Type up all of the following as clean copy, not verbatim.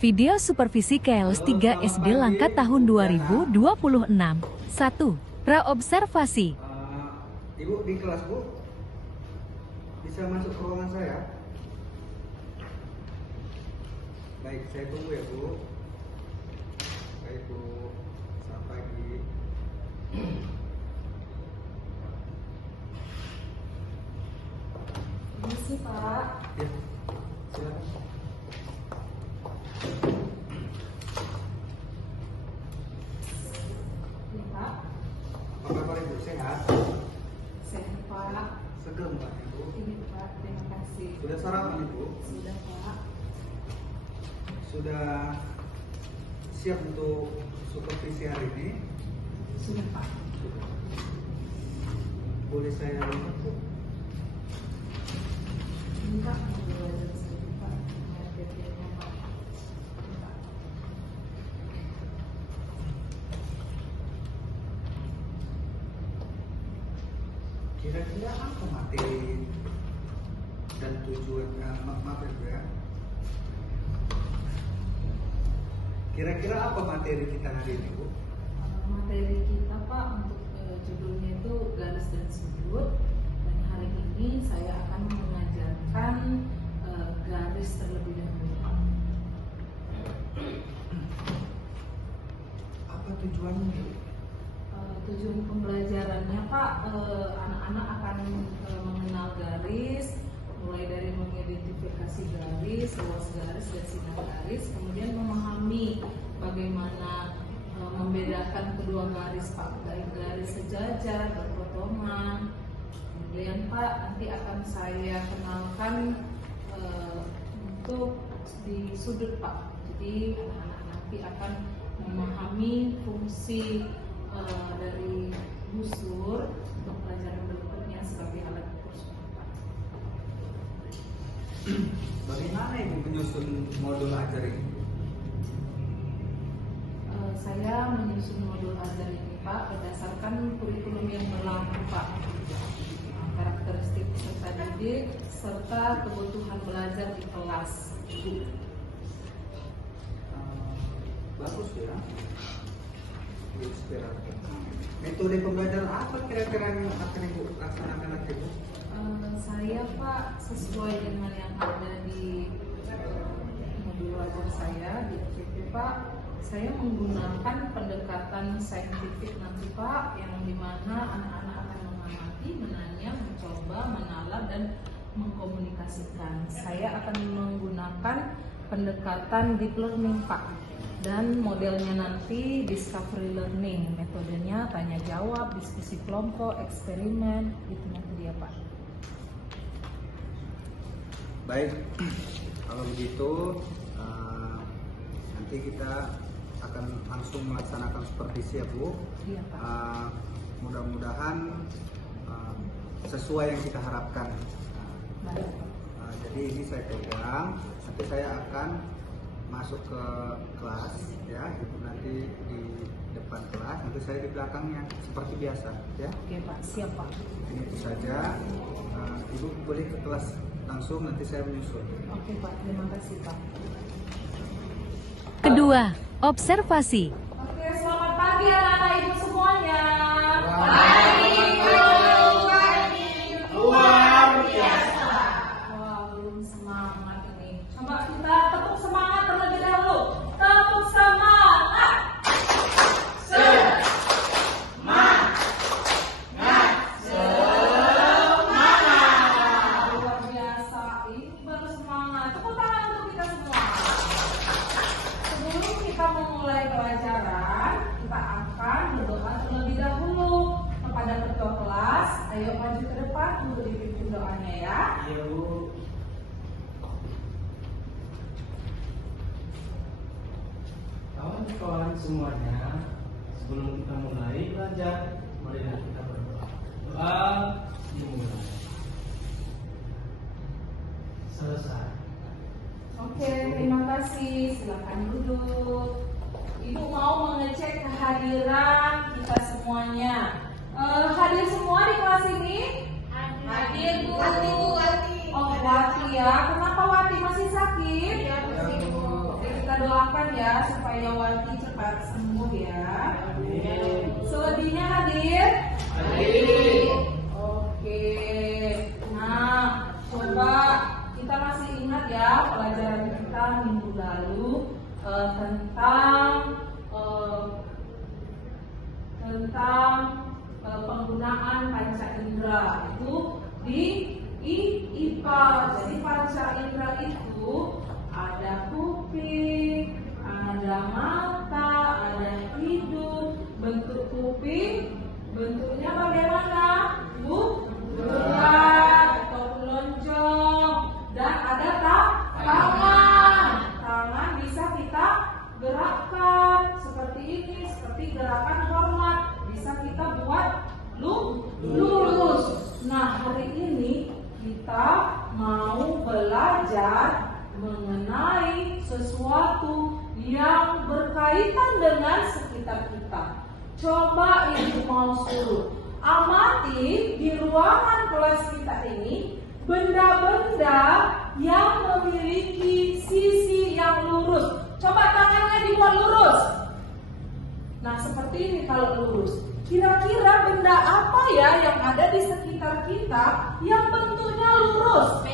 Video supervisi KLS 3 SD Langkat tahun 2026. 1. Praobservasi. Ibu di kelas, Bu? Bisa masuk ke ruangan saya? Baik, saya tunggu ya, Bu. Baik, Bu. Selamat pagi. Permisi, Pak. Ya, silakan. Ya, Pak. Apa kabar, Ibu? Sehat? Sehat, Pak. Seger, Mbak, Ibu? Ini, Pak. Terima kasih. Sudah sarapan, Ibu? Sudah, Pak. Sudah siap untuk supervisi hari ini? Sudah, Pak. Sudah. Boleh saya lihat, Bu? Ini, Pak. Mau belajar sini, Pak. Materi-nya, Pak. Ini, Pak. Kira-kira apa materi dan tujuan maaf ya? Kira-kira apa materi kita hari ini, Bu? Materi kita, Pak, untuk judulnya itu garis dan sudut. Dan hari ini saya akan mengajarkan garis terlebih dahulu, Pak. Apa tujuannya, Bu? Tujuan pembelajarannya, Pak, anak-anak akan mengenal garis, mulai dari mengidentifikasi garis, luas garis, dan sinar garis, kemudian memahami bagaimana membedakan kedua garis, Pak, baik garis sejajar, berpotongan. Kemudian, Pak, nanti akan saya kenalkan untuk di sudut, Pak. Jadi anak-anak nanti akan memahami fungsi dari busur untuk pelajaran berikutnya sebagai alat ukur suara, Pak. Bagaimana Ibu menyusun modul ajar ini? Saya menyusun modul ajar ini, Pak, berdasarkan kurikulum yang berlaku, Pak. Karakteristik peserta didik serta kebutuhan belajar di kelas. Bagus ya. Inspiratif. Metode pembelajaran apa kira-kira yang akan Ibu laksanakan nanti, Bu? Saya, Pak, sesuai dengan yang ada di modul ajar saya di FPP, Pak, saya menggunakan pendekatan saintifik nanti, Pak, yang dimana anak-anak akan mengamati, menanya, mencoba, menalar, dan mengkomunikasikan. Saya akan menggunakan pendekatan deep learning, Pak, dan modelnya nanti discovery learning. Metodenya tanya jawab, diskusi kelompok, eksperimen, itu nanti dia, Pak. Baik, kalau begitu nanti kita akan langsung melaksanakan supervisi ya, Bu. Iya, Pak. Mudah-mudahan sesuai yang kita harapkan. Baik. Jadi ini saya pegang, nanti saya akan masuk ke kelas ya, nanti di depan kelas, nanti saya di belakangnya seperti biasa ya. Oke, Pak, siap, Pak. Ini itu saja. Ibu boleh ke kelas langsung, nanti saya menyusul. Oke, Pak, terima kasih, Pak. Kedua, observasi. Oke, selamat pagi anak-anak ibu semuanya. Luar biasa. Wah, belum semangat ini. Coba kita tepuk semangat terlebih dahulu. Tepuk semangat. Luar biasa. Ini baru semangat. Tepuk tangan untuk kita semua. Sebelum kita memulai pelajaran, kita akan berdoa terlebih dahulu kepada ketua kelas. Ayo maju ke depan untuk dipimpin doanya ya. Iya, Bu. Kawan-kawan semuanya, sebelum kita mulai belajar, marilah kita berdoa. Doa dimulai. Selesai. Oke, terima kasih. Silakan duduk. Ibu mau mengecek kehadiran kita semuanya. Hadir semua di kelas ini? Hadir, Bu. Oh, Wati ya. Kenapa Wati masih sakit? Ya, Bu. Oke, kita kita doakan ya supaya Wati cepat sembuh ya. Selebihnya hadir? Hadir. Oke. Nah, coba kita masih ingat ya pelajaran kita minggu lalu tentang penggunaan panca indera itu di IPA. Jadi panca indera itu ada kuping, ada mata, ada hidung. Bentuk kuping bentuknya bagaimana? Bulat atau lonjong. Dan ada tangan. Tangan bisa kita gerakkan seperti ini, seperti gerakan hormat. Bisa kita buat lurus. Nah, hari ini kita mau belajar mengenai sesuatu yang berkaitan dengan sekitar kita. Coba Ibu mau suruh amati di ruangan kelas kita ini benda-benda yang memiliki sisi yang lurus. Coba tangannya dibuat lurus. Nah, seperti ini kalau lurus. Kira-kira benda apa ya yang ada di sekitar kita yang bentuknya lurus?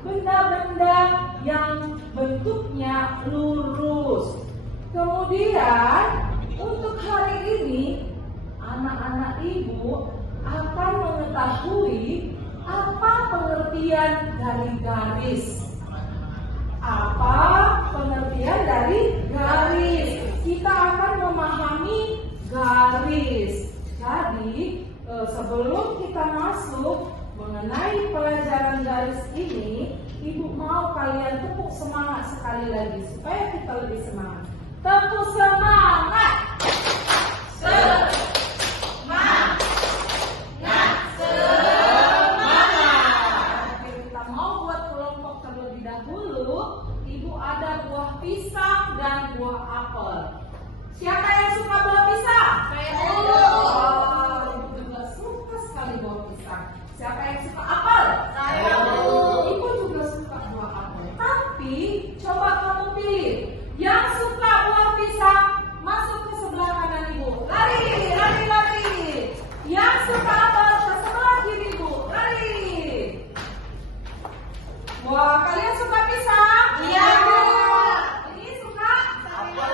Benda-benda yang bentuknya lurus. Kemudian untuk hari ini anak-anak Ibu akan mengetahui apa pengertian dari garis. Apa pengertian dari garis? Kita akan memahami garis. Jadi sebelum kita masuk mengenai pelajaran garis ini, Ibu mau kalian tepuk semangat sekali lagi supaya kita lebih semangat. Tepuk semangat. Semangat. Oke, kita mau buat kelompok terlebih dahulu. Ibu ada buah pisang dan buah apel. Siapa yang suka buah pisang? Ibu juga suka sekali buah pisang. Siapa yang suka apel? Ibu juga suka buah apel. Tapi coba kamu pilih. Yang suka buah pisang masuk ke sebelah kanan Ibu. Lari. Yang suka apel ke sebelah kiri Ibu. Lari. Wah, kalian suka pisang? Iya. Ini suka apel.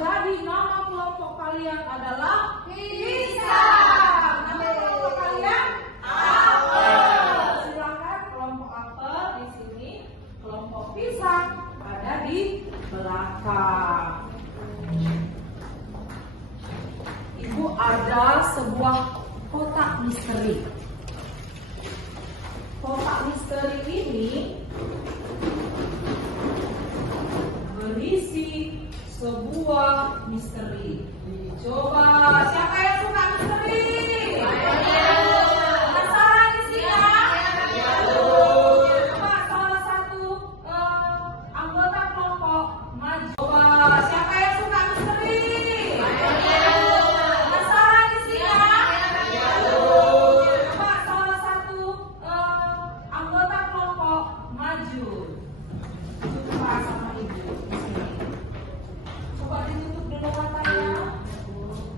Jadi nama kelompok kalian adalah pisang. Nama kelompok kalian apel. Silakan kelompok apel di sini, kelompok pisang ada di belakang. Ibu ada sebuah kotak misteri. Kotak misteri ini berisi sebuah misteri. Coba siapa yang suka misteri? Penasaran di sini ya? Coba salah satu anggota kelompok maju. Coba siapa yang suka misteri? Penasaran di sini ya? Coba salah satu anggota kelompok maju. Jumpa sama Ibu di sini. Coba ditutup dulu matanya.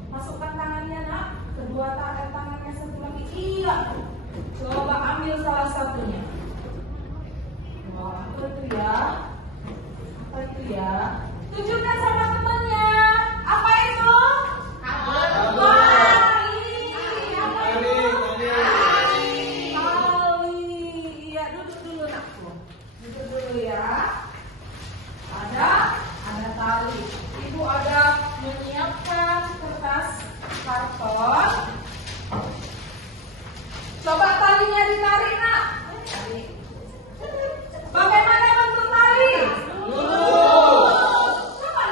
Masukkan tangannya nak. Kedua tangannya satu lagi. Iya. Coba ambil salah satunya. Wah, apa itu ya? Apa itu ya? Tunjukkan sama temannya. Apa itu? Tali. Iya, duduk dulu nak. Duduk dulu ya. Ada tali. Ibu ada menyiapkan kertas karton. Coba talinya ditarik nak. Bagaimana bentuk tali? Coba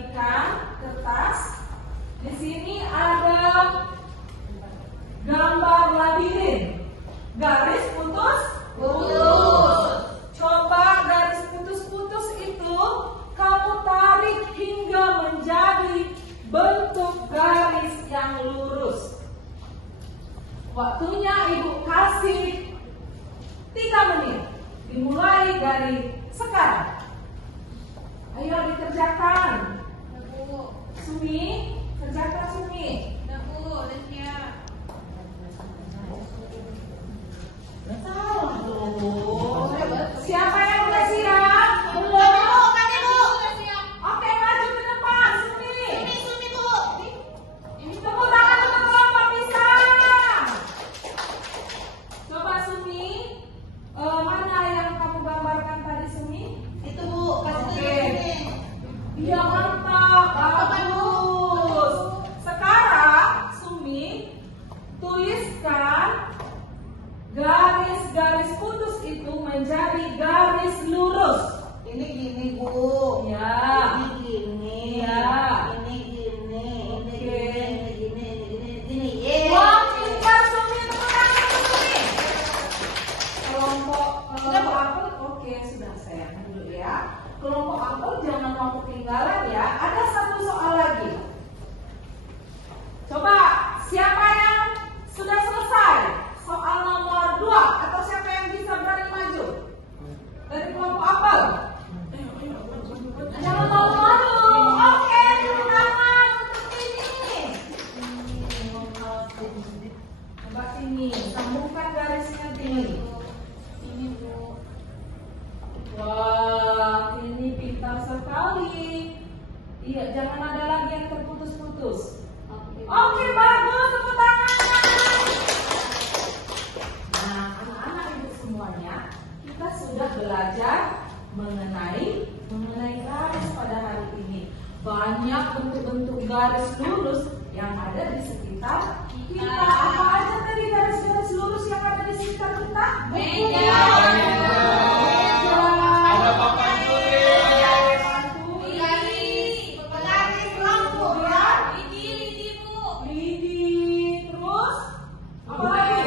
bagikan kertas. Di sini ada gambar labirin. Garis putus. Coba garis putus-putus itu kamu tarik hingga menjadi bentuk garis yang lurus. Waktunya Ibu kasih 3 menit. Dimulai dari sekarang. Ayo dikerjakan. Sumi, kerjakan Sumi. Salah dong. Siapa yang udah siap? Belum. Oke, maju ke depan, Sumi. Tepuk tangan untuk kelompok pisang. Coba Sumi, mana yang kamu gambarkan tadi Sumi? Oke. Iya, mantap, bagus. Sekarang Sumi tuliskan garis-garis putus itu menjadi garis lurus. Ini gini Bu. Ya. Ini gini. Ya. Ini gini. Ini Oke. gini. Ini gini. Yeay. Wah, pintar Sumi, tepuk tangan untuk Sumi. Kelompok apel, oke sudah sayang dulu ya. Kelompok apel jangan mau ketinggalan ya. Ada satu soal lagi. Coba siapa yang sudah selesai soal nomor 2 atau siapa yang bisa berani maju dari kelompok apel? Jangan malu-malu. Oke, tepuk tangan untuk ini. Coba sini, sambungkan garisnya sini. Wah, ini pintar sekali. Iya, jangan ada lagi yang terputus-putus. Oke, bagus, tepuk tangan. Nah, anak-anak ibu semuanya, kita sudah belajar mengenai garis pada hari ini. Banyak bentuk-bentuk garis lurus yang ada di sekitar kita. Apa aja tadi garis-garis lurus yang ada di sekitar kita? Meja. Ada papan tulis. Penggaris lampu. Lidi, terus apa lagi?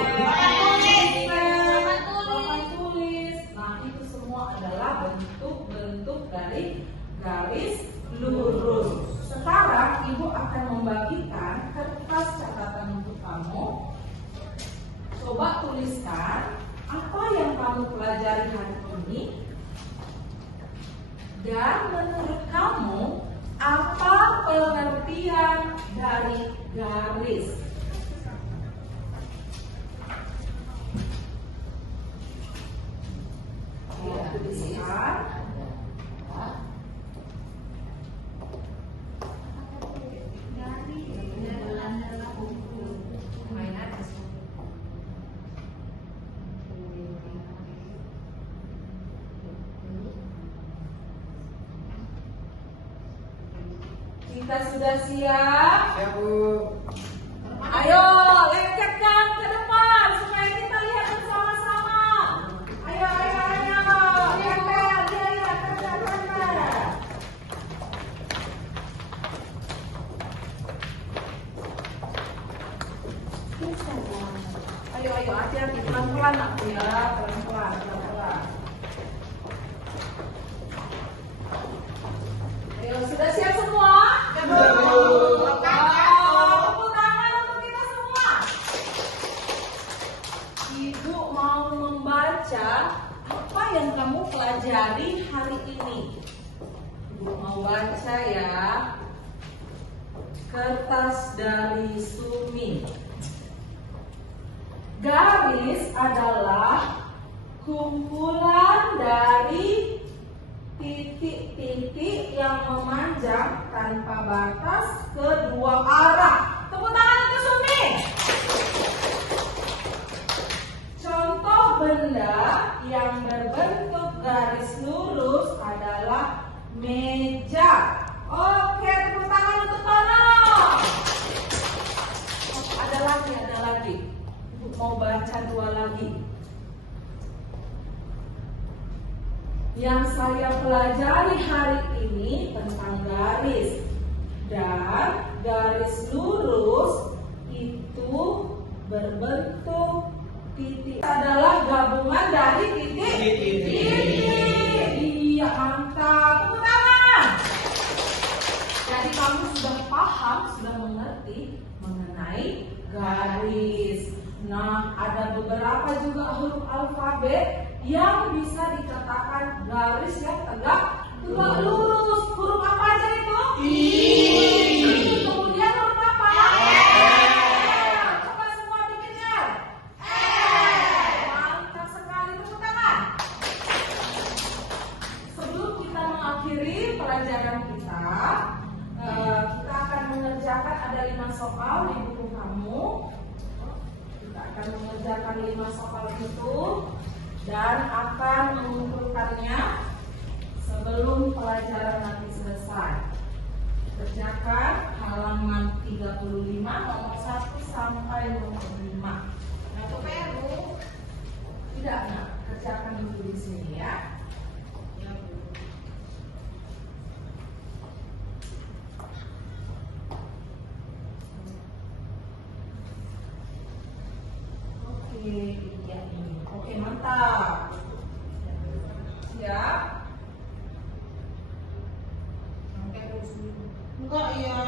Papan tulis. Nah, itu semua adalah bentuk-bentuk dari garis lurus. Sekarang Ibu akan membagikan kertas catatan untuk kamu. Coba tuliskan apa yang kamu pelajari hari ini. Dan menurut kamu, apa pengertian dari garis? Ya, tuliskan. Kita sudah siap? Siap Bu. Ayo, lecetkan ke depan supaya kita lihat bersama-sama. Ayo. Lihat, kerjakan. Ayo, hati-hati, pelan-pelan aku ya, pelan-pelan. Ayo, sudah siap semua? Tepuk tangan untuk kita semua. Ibu mau membaca apa yang kamu pelajari hari ini. Ibu mau baca ya. Kertas dari Sumi. Garis adalah kumpulan dari titik-titik yang memanjang tanpa batas kedua arah. Tepuk tangan untuk Sumi. Contoh benda yang berbentuk garis lurus adalah meja. Oke, tepuk tangan untuk Tono. Ada lagi. Ibu mau baca 2 lagi. yang saya pelajari hari ini tentang garis. Dan garis lurus itu berbentuk titik. Adalah gabungan dari titik. Iya, mantap. Tepuk tangan. Jadi kamu sudah paham, sudah mengerti mengenai garis. Nah, ada beberapa juga huruf alfabet yang bisa dikatakan garis yang tegak lurus. Huruf apa aja itu? Kemudian huruf apa? Coba semua dikejar. Mantap sekali, tepuk tangan. Sebelum kita mengakhiri pelajaran kita akan mengerjakan ada 5 soal di buku kamu. Kita akan mengerjakan 5 soal itu dan akan mengumpulkannya sebelum pelajaran nanti selesai. Kerjakan halaman 35 nomor 1 sampai nomor 5. Nah, Peru tidak, nak kerjakan dulu di sini ya. Ya, Bu. Oke, iya ini. Oke, mantap. Siap? Enggak ya.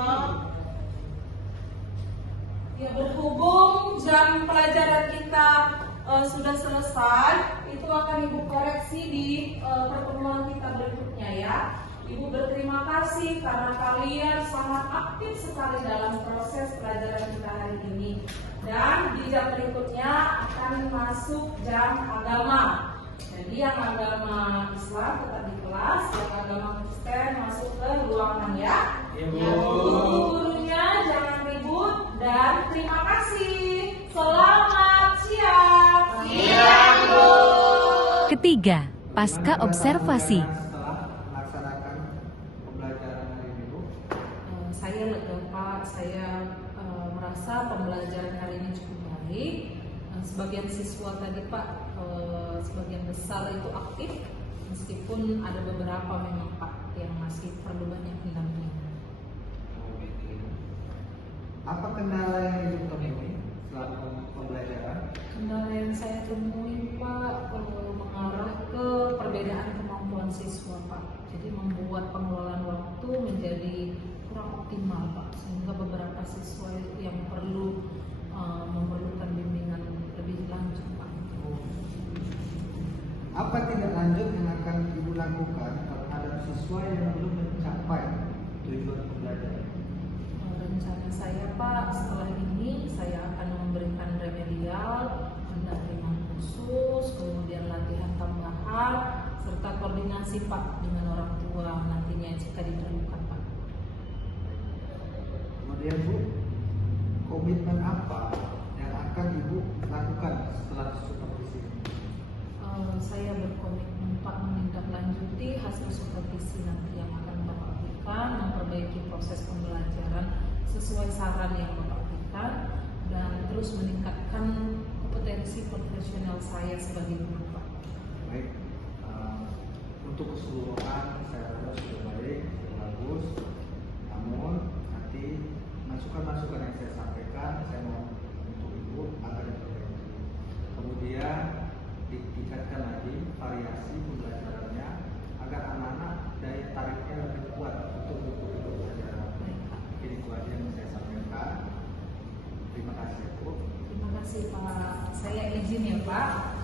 Ya, berhubung jam pelajaran kita sudah selesai, itu akan Ibu koreksi di pertemuan kita berikutnya ya. Ibu berterima kasih karena kalian sangat aktif sekali dalam proses pelajaran kita hari ini. Dan di jam berikutnya akan masuk jam agama. Jadi yang agama Islam tetap di kelas, yang agama Kristen masuk ke ruangan ya. Guru-gurunya jangan ribut dan terima kasih. Selamat siang. Siang, Bu. Ketiga, pasca observasi. Setelah melaksanakan pembelajaran hari ini, Bu, Saya lega Pak, saya merasa pembelajaran hari ini cukup baik. Sebagian siswa tadi Pak, sebagian besar itu aktif, meskipun ada beberapa memang Pak yang masih perlu banyak pendampingan. apa kendala yang Ibu temui selama pembelajaran? Kendala yang saya temui Pak mengarah ke perbedaan kemampuan siswa Pak. Jadi membuat pengelolaan waktu menjadi kurang optimal Pak, sehingga beberapa siswa yang perlu memerlukan bimbingan lebih lanjut Pak. Apa tindak lanjut yang akan Ibu lakukan terhadap siswa yang belum mencapai tujuan pembelajaran? Rencana saya Pak, setelah ini saya akan memberikan remedial, pendampingan khusus, kemudian latihan tambahan, serta koordinasi Pak dengan orang tua nantinya jika diperlukan Pak. Kemudian Bu, komitmen apa yang akan Ibu lakukan setelah supervisi? Saya berkomitmen Pak menindaklanjuti hasil supervisi nanti yang akan Bapak berikan, memperbaiki proses pembelajaran sesuai saran yang Bapak berikan, dan terus meningkatkan kompetensi profesional saya sebagai guru Pak. Baik, untuk keseluruhan saya rasa sudah baik, sudah bagus. Namun nanti masukan-masukan yang saya sampaikan saya mau untuk Ibu agar diperbaiki. Kemudian ditingkatkan lagi variasi pembelajarannya agar anak-anak daya tariknya lebih kuat untuk pembelajaran. Mungkin itu aja yang saya sampaikan. Terima kasih Bu. Terima kasih Pak. Saya izin ya Pak.